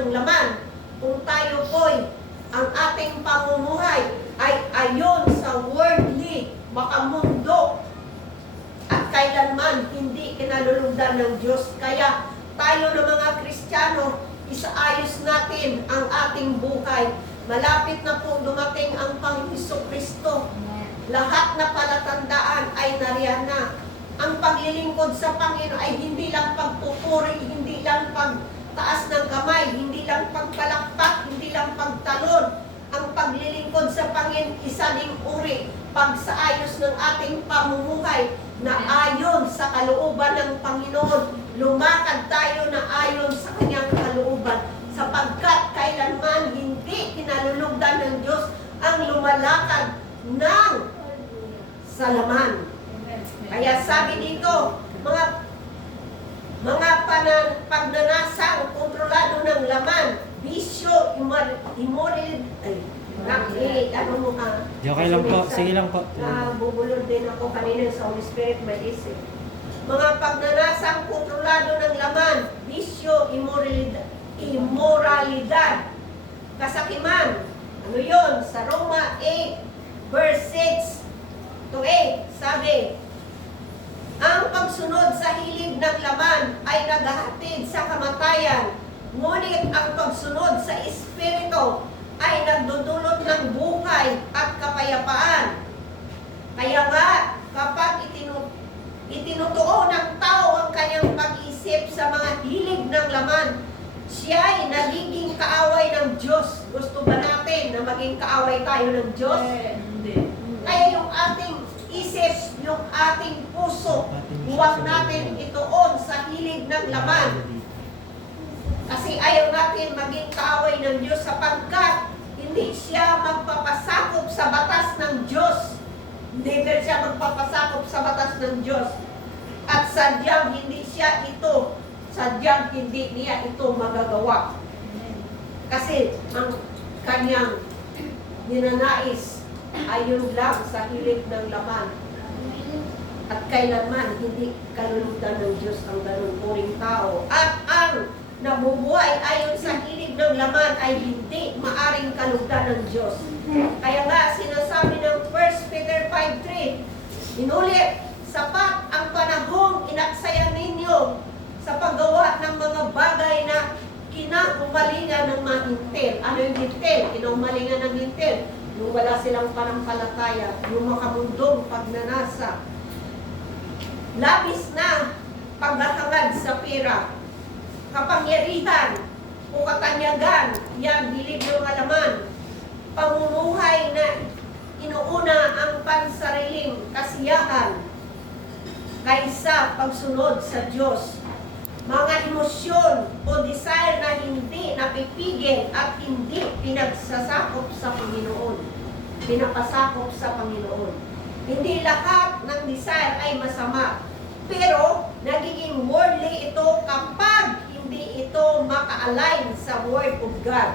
ng laman. Kung tayo po'y ang ating pamumuhay ay ayon sa worldly, makamundo, at kailanman hindi kinalulugdan ng Diyos. Kaya tayo na mga Kristiyano, isaayos natin ang ating buhay. Malapit na po dumating ang Panginoon Kristo. Lahat na palatandaan ay nariyan na. Ang paglilingkod sa Panginoon ay hindi lang pagpupuri, hindi lang pagtaas ng kamay, hindi lang pagpalakpak, hindi lang pagtalon. Ang paglilingkod sa Panginoon, isa ding uri, pagsaayos ng ating pamumuhay na ayon sa kalooban ng Panginoon. Lumakad tayo na ayon sa kanyang kalooban, sapagkat kailanman hindi kinalulugdan ng Diyos ang lumalakad ng salaman. Kaya sabi dito, mga pagnanasang kontrolado ng laman, bisyo, immoral, ano mo ka? Okay lang po, sige lang po. Bubulod din ako kanina sa Holy Spirit, may isip. Mga pagnanasang kontrolado ng laman, bisyo, immoralidad, kasakiman. Ano yun? Sa Roma 8, verse 6 to 8, sabi, ang pagsunod sa hilig ng laman ay naghahatid sa kamatayan, ngunit ang pagsunod sa Espiritu ay nagdudulot ng buhay at kapayapaan. Kaya nga, kapag itinutuo ng tao ang kanyang pag-isip sa mga hilig ng laman, siya ay nagiging kaaway ng Diyos. Gusto ba natin na maging kaaway tayo ng Diyos? Hindi. Kaya yung ating isip, yung ating puso, huwag natin ituon sa hilig ng laman. Kasi ayaw natin maging kaaway ng Diyos sapagkat hindi siya magpapasakop sa batas ng Diyos. Never siya magpapasakop sa batas ng Diyos. At sadyang hindi niya ito magagawa. Kasi ang kanyang ninanais ayon lang sa hilig ng laman. At kailanman hindi kalulugdan ng Diyos ang ganun puring tao. At ang nabubuhay ayon sa hilig ng laman ay hindi maaring kalugdan ng Diyos. Kaya nga sinasabi ng 1 Peter 5:3, inulit, sapat ang panahong inaksaya ninyo sa paggawa ng mga bagay na kinaumalingan ng mga hintil. Ano yung hintil? Kinaumalingan ng hintil. Yung wala silang panampalataya, yung makamundong pagnanasa. Labis na paghahangad sa pera, kapangyarihan o katanyagan, yan hilid ng alaman. Pamumuhay na inuuna ang pansariling kasiyahan kaysa pagsunod sa Diyos. Mga emosyon o desire na hindi napipigil at hindi pinagsasakop sa Panginoon. Pinapasakop sa Panginoon. Hindi lahat ng desire ay masama. Pero nagiging worldly ito kapag hindi ito maka-align sa Word of God.